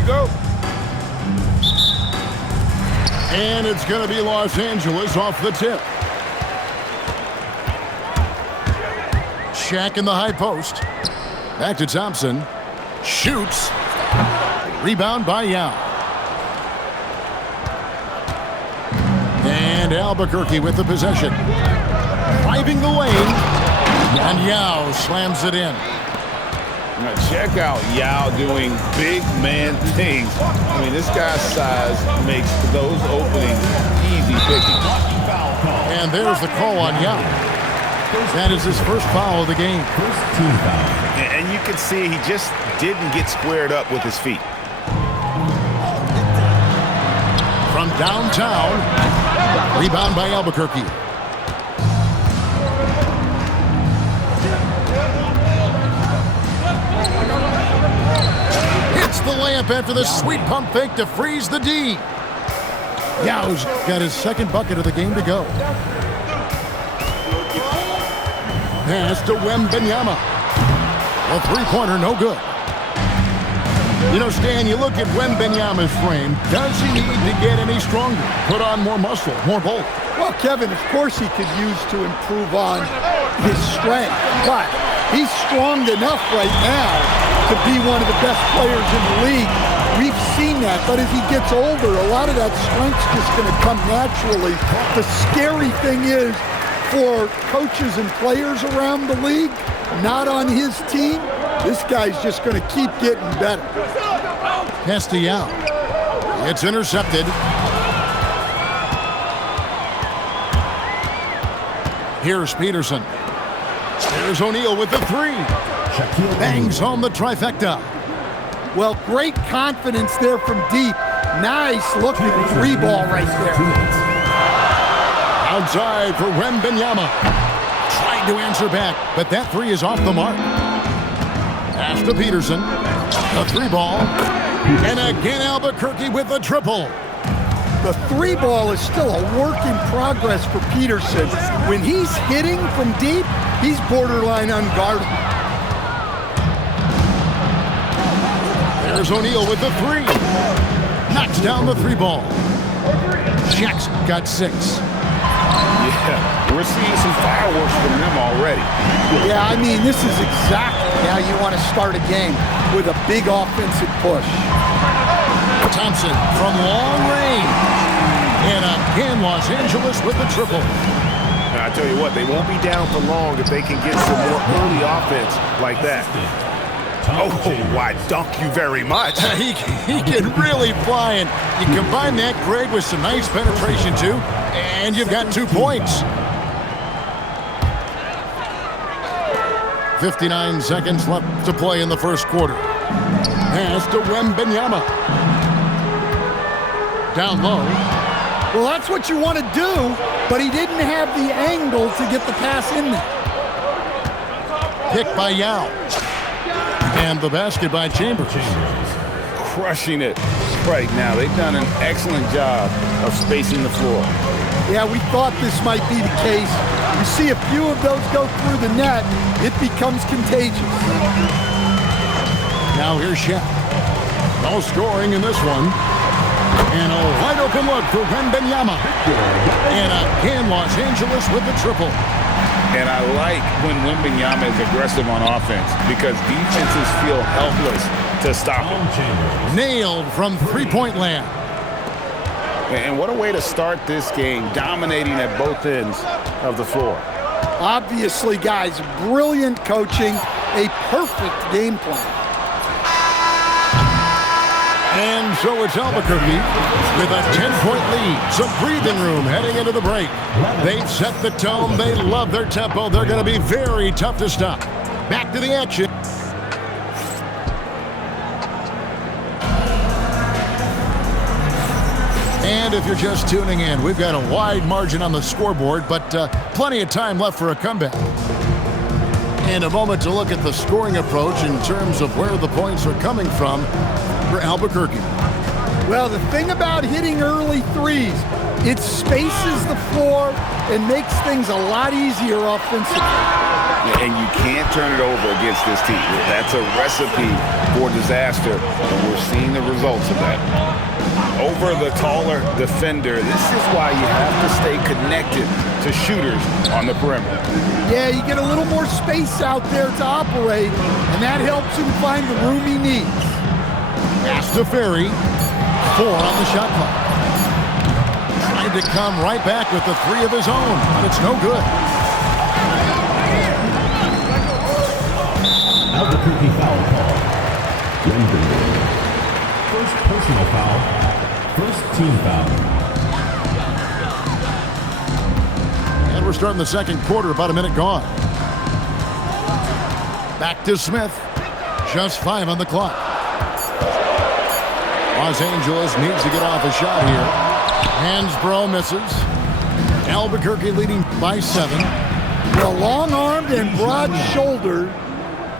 we go. And it's going to be Los Angeles off the tip. Shaq in the high post. Back to Thompson. Shoots. Rebound by Yao. And Albuquerque with the possession. Driving the lane. And Yao slams it in. Now check out Yao doing big man things. I mean, this guy's size makes those openings easy picking. And there's the call on Yao. That is his first foul of the game. And you can see he just didn't get squared up with his feet. From downtown, rebound by Albuquerque. Hits the layup after the sweet pump fake to freeze the D. Yao's got his second bucket of the game to go. Pass to Wembanyama. A three-pointer, no good. You know, Stan, you look at Wembanyama's frame. Does he need to get any stronger? Put on more muscle, more bulk? Well, Kevin, of course he could use to improve on his strength, but he's strong enough right now to be one of the best players in the league. We've seen that, but as he gets older, a lot of that strength's just going to come naturally. The scary thing is, for coaches and players around the league, not on his team, this guy's just going to keep getting better. Pass to Yao. It's intercepted. Here's Peterson. There's O'Neal with the three. Bangs home the trifecta. Well, great confidence there from deep. Nice looking three ball right there. Outside for Wembanyama. Tried to answer back, but that three is off the mark. Pass to Peterson. The three ball. And again Albuquerque with the triple. The three ball is still a work in progress for Peterson. When he's hitting from deep, he's borderline unguardable. There's O'Neal with the three. Knocks down the three ball. Shaq's got 6. Yeah, we're seeing some fireworks from them already. Yeah, I mean, this is exactly how you want to start a game, with a big offensive push. Thompson from long range. And again, Los Angeles with the triple. Now, I tell you what, they won't be down for long if they can get some more early offense like that. Oh, why, dunk you very much. he can really fly, and you combine that, Greg, with some nice penetration, too, and you've got 2 points. 59 seconds left to play in the first quarter. Pass to Wembanyama. Down low. Well, that's what you want to do, but he didn't have the angle to get the pass in there. Picked by Yao. And the basket by Chambers. Crushing it right now. They've done an excellent job of spacing the floor. Yeah, we thought this might be the case. You see a few of those go through the net, it becomes contagious. Now here's Shaq. No scoring in this one. And a wide open look for Wembanyama. And again, Los Angeles with the triple. And I like when Wembanyama is aggressive on offense because defenses feel helpless to stop him. Nailed from three-point land. And what a way to start this game, dominating at both ends of the floor. Obviously, guys, brilliant coaching, a perfect game plan. And so it's Albuquerque with a 10-point lead. Some breathing room heading into the break. They've set the tone. They love their tempo. They're going to be very tough to stop. Back to the action. And if you're just tuning in, we've got a wide margin on the scoreboard, but plenty of time left for a comeback. And a moment to look at the scoring approach in terms of where the points are coming from for Albuquerque. Well, the thing about hitting early threes, it spaces the floor and makes things a lot easier offensively. And you can't turn it over against this team. That's a recipe for disaster, and we're seeing the results of that. Over the taller defender, this is why you have to stay connected to shooters on the perimeter. Yeah, you get a little more space out there to operate, and that helps him find the room he needs. Pass to Ferry. 4 on the shot clock. Tried to come right back with the 3 of his own, but it's no good. Albuquerque foul call. First personal foul. First team foul. And we're starting the second quarter, about a minute gone. Back to Smith. Just 5 on the clock. Los Angeles needs to get off a shot here. Hansbrough misses. Albuquerque leading by 7. Well, long-armed and broad-shouldered,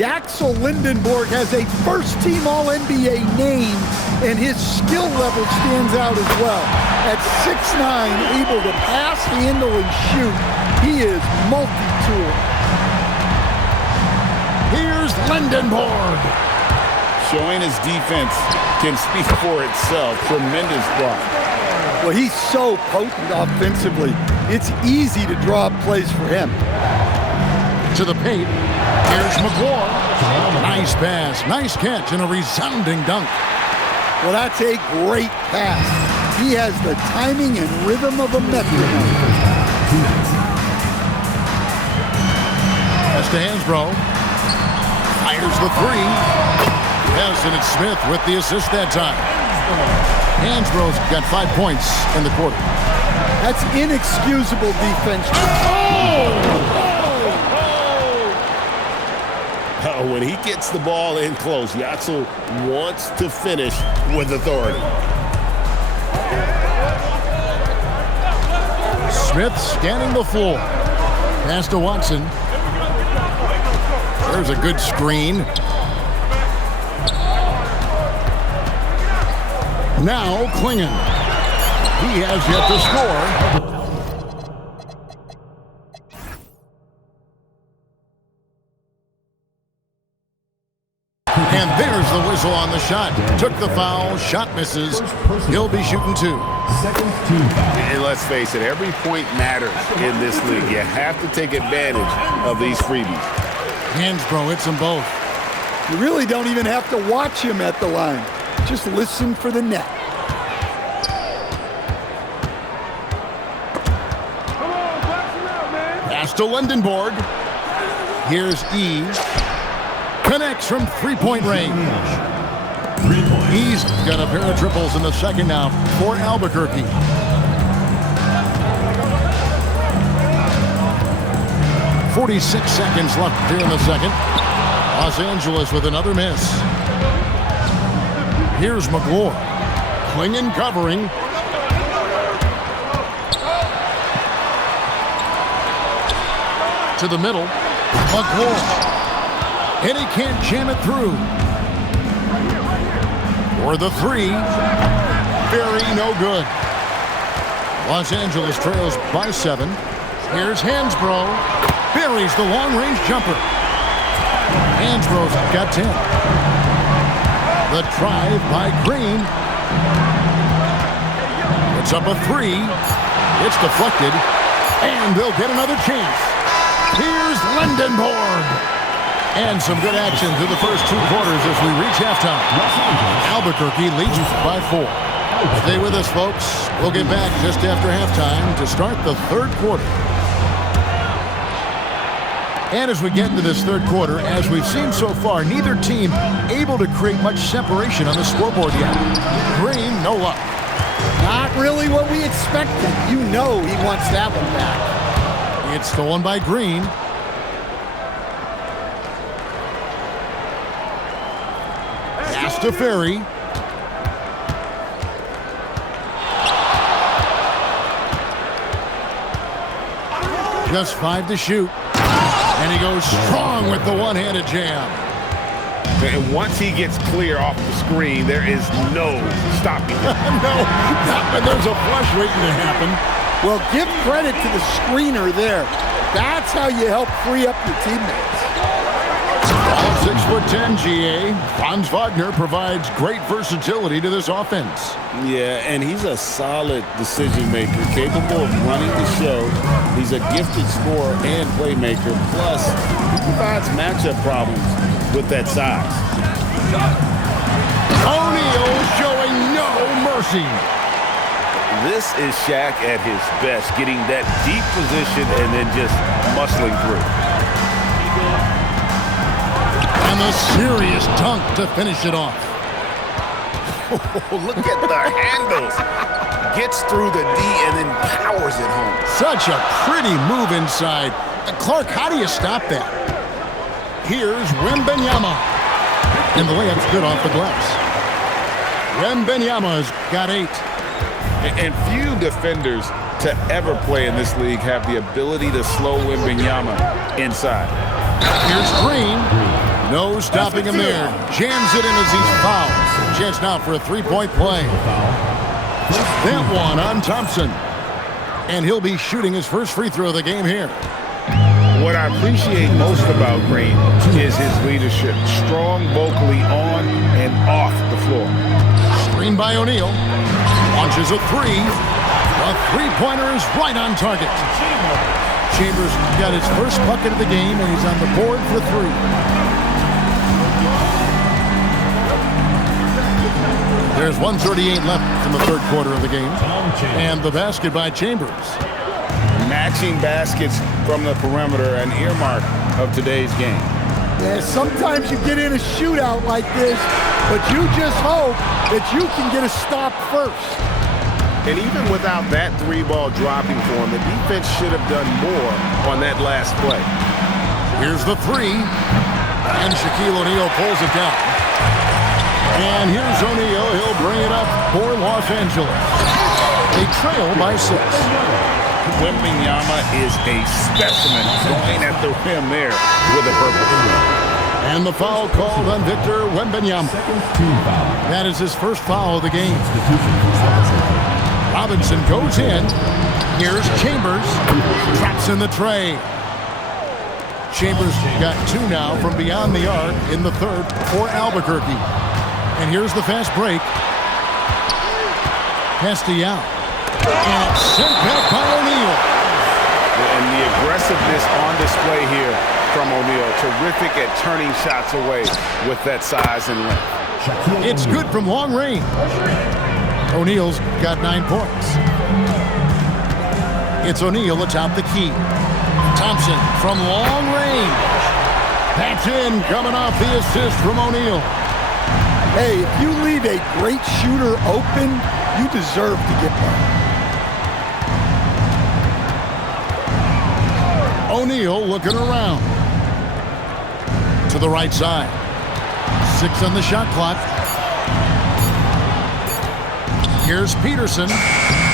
Yaxel Lindenborg has a first-team All-NBA name, and his skill level stands out as well. At 6'9", able to pass, handle, and shoot, he is multi-tool. Here's Lindenborg. Showing his defense can speak for itself. Tremendous block. Well, he's so potent offensively. It's easy to draw up plays for him. To the paint. Here's McClure. Nice pass, nice catch, and a resounding dunk. Well, that's a great pass. He has the timing and rhythm of a metronome. Pass to Hansbrough. Fires the 3. Yes, and it's Smith with the assist that time. Hansbrough's got 5 points in the quarter. That's inexcusable defense. When he gets the ball in close, Yaxel wants to finish with authority. Smith scanning the floor. Pass to Watson. There's a good screen. Now Klingon. He has yet to score. And there's the whistle on the shot. Took the foul, shot misses. He'll be shooting 2. Second team foul. And let's face it, every point matters in this league. You have to take advantage of these freebies. Hansbrough hits them both. You really don't even have to watch him at the line. Just listen for the net. Pass to Lindenborg. Here's E. Connects from 3-point range. 3 points. He's got a pair of triples in the second now for Albuquerque. .46 seconds left here in the second. Los Angeles with another miss. Here's McClure. Klingon covering. To the middle. McClure. And he can't jam it through. For the 3. Very no good. Los Angeles trails by 7. Here's Hansbrough. Buries the long-range jumper. Hansbrough's got 10. The drive by Green. It's up a 3. It's deflected. And they'll get another chance. Here's Lindenborg. And some good action through the first 2 quarters as we reach halftime. Albuquerque leads by 4. Stay with us, folks. We'll get back just after halftime to start the third quarter. And as we get into this third quarter, as we've seen so far, neither team able to create much separation on the scoreboard yet. Green, no luck. Not really what we expected. You know he wants that one back. It's stolen by Green. Pass to Ferry. Just 5 to shoot. And he goes strong with the one-handed jam. And once he gets clear off the screen, there is no stopping him. No, not when there's a flush waiting to happen. Well, give credit to the screener there. That's how you help free up your teammates. 6'10", GA. Franz Wagner provides great versatility to this offense. Yeah, and he's a solid decision maker, capable of running the show. He's a gifted scorer and playmaker. Plus, he provides matchup problems with that size. O'Neal showing no mercy. This is Shaq at his best, getting that deep position and then just muscling through. And a serious dunk to finish it off. Look at the handles. Gets through the D and then powers it home. Such a pretty move inside. Clark, how do you stop that? Here's Wembanyama. And the layup's good off the glass. Wembanyama's got 8. And few defenders to ever play in this league have the ability to slow Wembanyama inside. Here's Green. No stopping him there. Jams it in as he's fouled. Chance now for a three-point play. That one on Thompson. And he'll be shooting his first free throw of the game here. What I appreciate most about Green is his leadership. Strong vocally on and off the floor. Screen by O'Neal. Launches a three. The three-pointer is right on target. Chambers got his first bucket of the game, and he's on the board for 3. There's 1:38 left in the third quarter of the game. And the basket by Chambers. Matching baskets from the perimeter, an earmark of today's game. Yeah, sometimes you get in a shootout like this, but you just hope that you can get a stop first. And even without that three-ball dropping for him, the defense should have done more on that last play. Here's the three. And Shaquille O'Neal pulls it down. And here's O'Neal. He'll bring it up for Los Angeles. They trail by 6. Wembanyama is a specimen going at the rim there with a purpose. And the foul called on Victor Wembanyama. That is his first foul of the game. Robinson goes in. Here's Chambers. Traps in the tray. Chambers got 2 now from beyond the arc in the third for Albuquerque. And here's the fast break. Castillo. And it's sent back by O'Neal. And the aggressiveness on display here from O'Neal. Terrific at turning shots away with that size and length. It's good from long range. O'Neal's got 9 points. It's O'Neal atop the key. Thompson from long range. That's in, coming off the assist from O'Neal. Hey, if you leave a great shooter open, you deserve to get one. O'Neal looking around. To the right side. 6 on the shot clock. Here's Peterson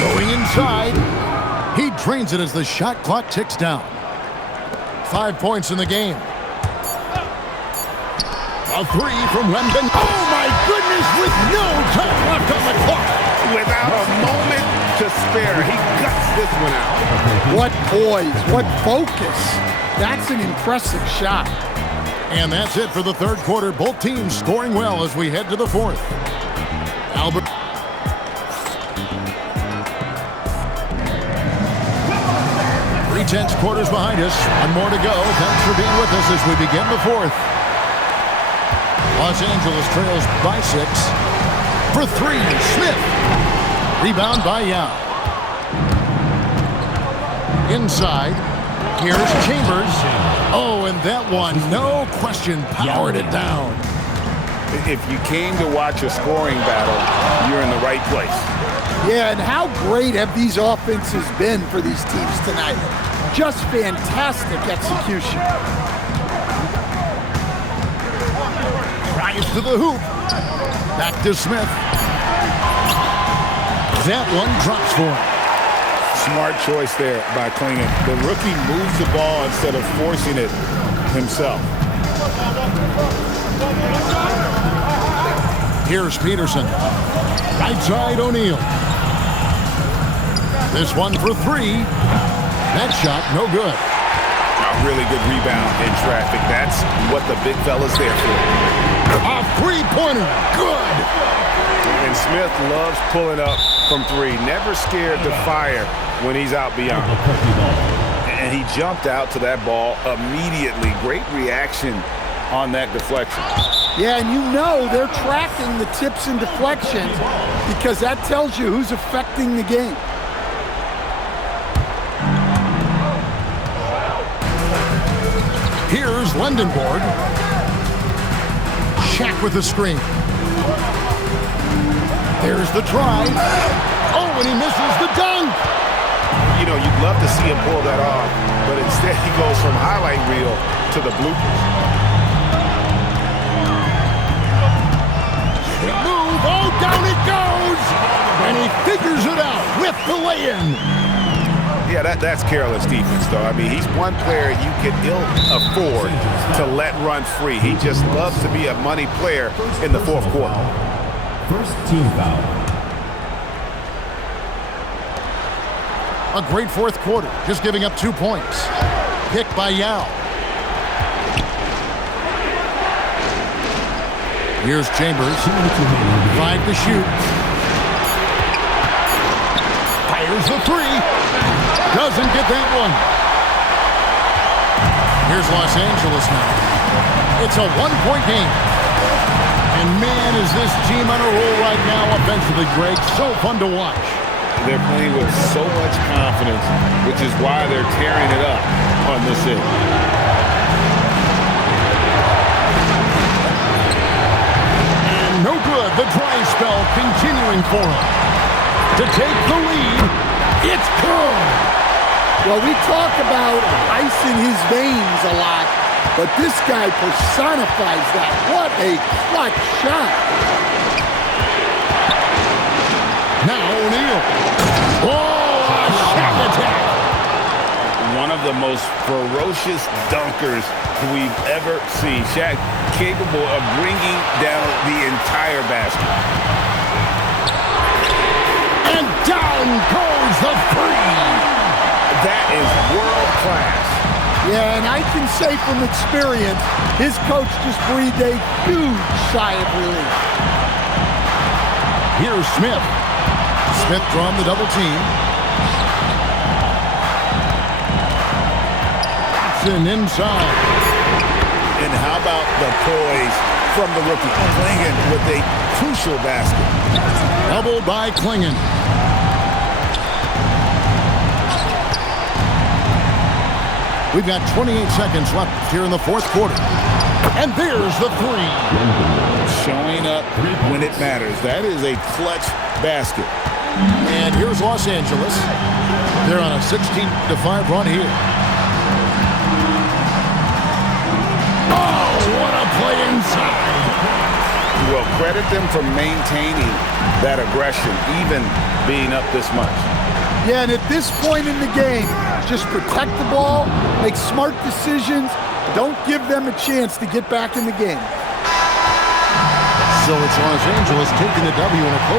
going inside. He drains it as the shot clock ticks down. 5 points in the game. A three from Wembanyama. Oh my goodness, with no time left on the clock. Without a moment to spare, he guts this one out. What poise, what focus. That's an impressive shot. And that's it for the third quarter. Both teams scoring well as we head to the fourth. Albert. 3/10 quarters behind us. One more to go. Thanks for being with us as we begin the fourth. Los Angeles trails by 6. For 3, Smith. Rebound by Yao. Inside. Here's Chambers. Oh, and that one, no question, powered it down. If you came to watch a scoring battle, you're in the right place. Yeah, and how great have these offenses been for these teams tonight? Just fantastic execution. Drives to the hoop. Back to Smith. That one drops for him. Smart choice there by Klingon. The rookie moves the ball instead of forcing it himself. Here's Peterson. Right side O'Neal. This one for three. That shot, no good. A really good rebound in traffic. That's what the big fella's there for. A three-pointer, good. And Smith loves pulling up from three. Never scared to fire when he's out beyond. And he jumped out to that ball immediately. Great reaction on that deflection. Yeah, and you know they're tracking the tips and deflections because that tells you who's affecting the game. Here's Lendenborg. Shaq with the screen. There's the drive. Oh, and he misses the dunk. You know, you'd love to see him pull that off, but instead he goes from highlight reel to the bloopers. Big move. Oh, down it goes. And he figures it out with the lay-in. Yeah, that's careless defense, though. I mean, he's one player you can ill afford to let run free. He just loves to be a money player in the fourth quarter. First team foul. A great fourth quarter, just giving up 2 points. Picked by Yao. Here's Chambers. 5 to shoot. Fires the three. Doesn't get that one. Here's Los Angeles now. It's a one-point game. And man, is this team on a roll right now offensively, Greg. So fun to watch. They're playing with so much confidence, which is why they're tearing it up on this end. And no good. The dry spell continuing for him. To take the lead, it's good. Well, we talk about ice in his veins a lot, but this guy personifies that. What a clutch shot. Now O'Neal. Oh, a Shaq attack. One of the most ferocious dunkers we've ever seen. Shaq capable of bringing down the entire basket. And down goes the three. That is world class. Yeah, and I can say from experience, his coach just breathed a huge sigh of relief. Here's Smith. Smith drawn the double team. Watson inside. And how about the poise from the rookie? Klingon with a crucial basket. Doubled by Klingon. We've got 28 seconds left here in the fourth quarter. And there's the three. Showing up when it matters. That is a clutch basket. And here's Los Angeles. They're on a 16-5 run here. Oh, what a play inside. Well, credit them for maintaining that aggression, even being up this much. Yeah, and at this point in the game, just protect the ball, make smart decisions, don't give them a chance to get back in the game. So it's Los Angeles taking the W in a close